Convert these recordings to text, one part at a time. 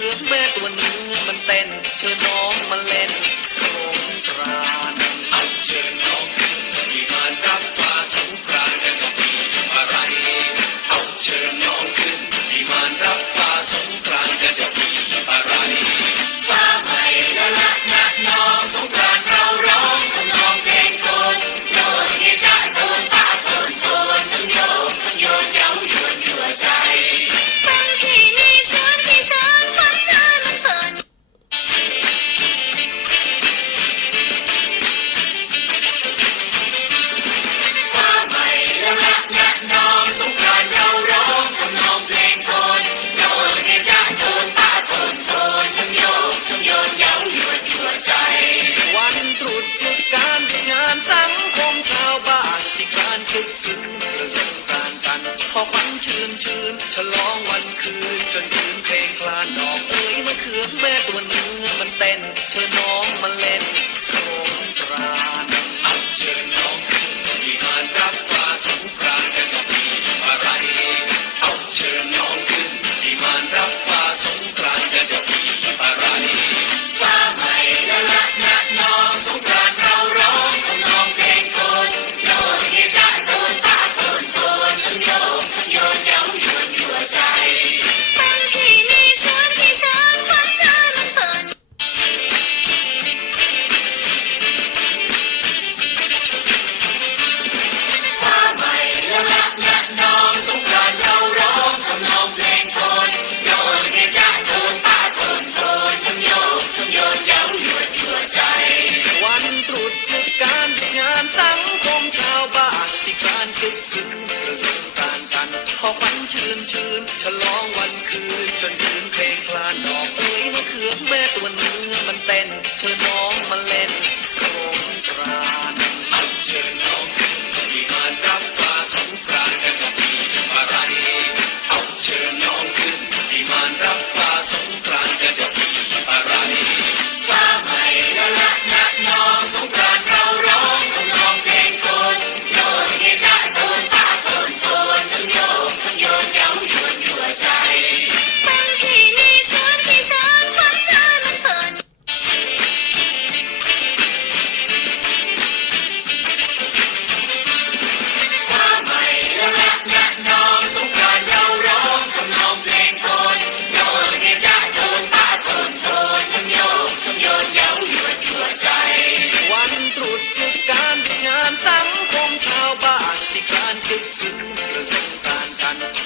This is ขอฝันชื่นชื่นฉลองวันคืนจนคืน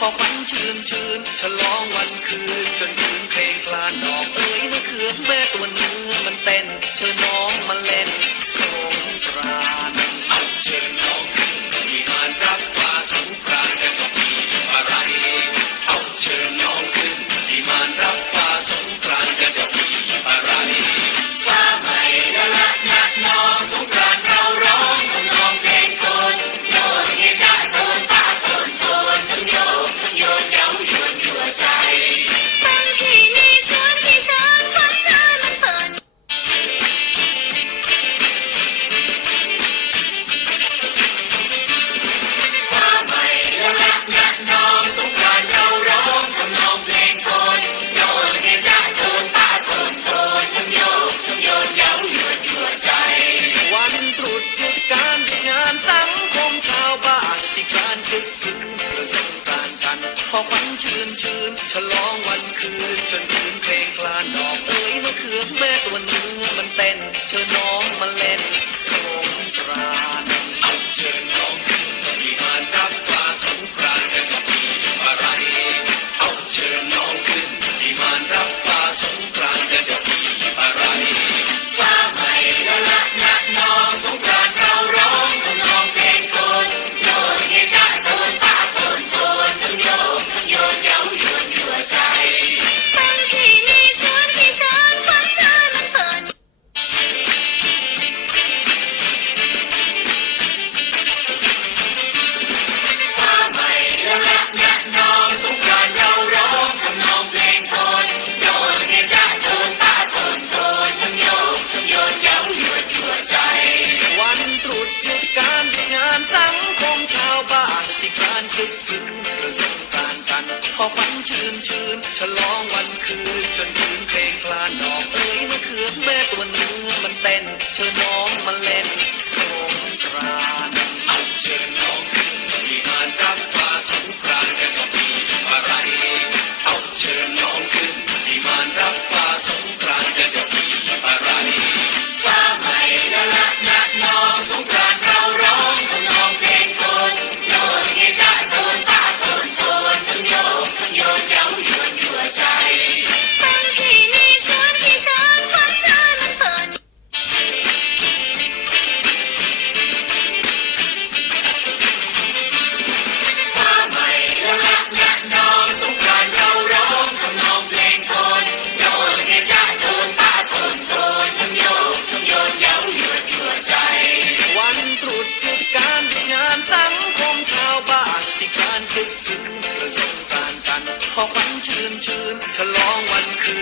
พอควันชื่นชื่นฉลองวันคืน พอฝันชื่นชื่นฉลองวันคืนจน yo, yo, you're a new. ชื่นชื่นฉลองวันคืนจนคืนเพลงคลานดอกเอ้ยมะเขือแม่ตัวเนื้อมันเต้นเชิญน้องมาเล่นสงกรานเอาเชิญน้องขึ้นที่หารรับฟ้าสงกรานกันว่ามีอะไรเอาเชิญน้องขึ้นที่หารรับฟ้าสง ชื่นฉลองวันคืน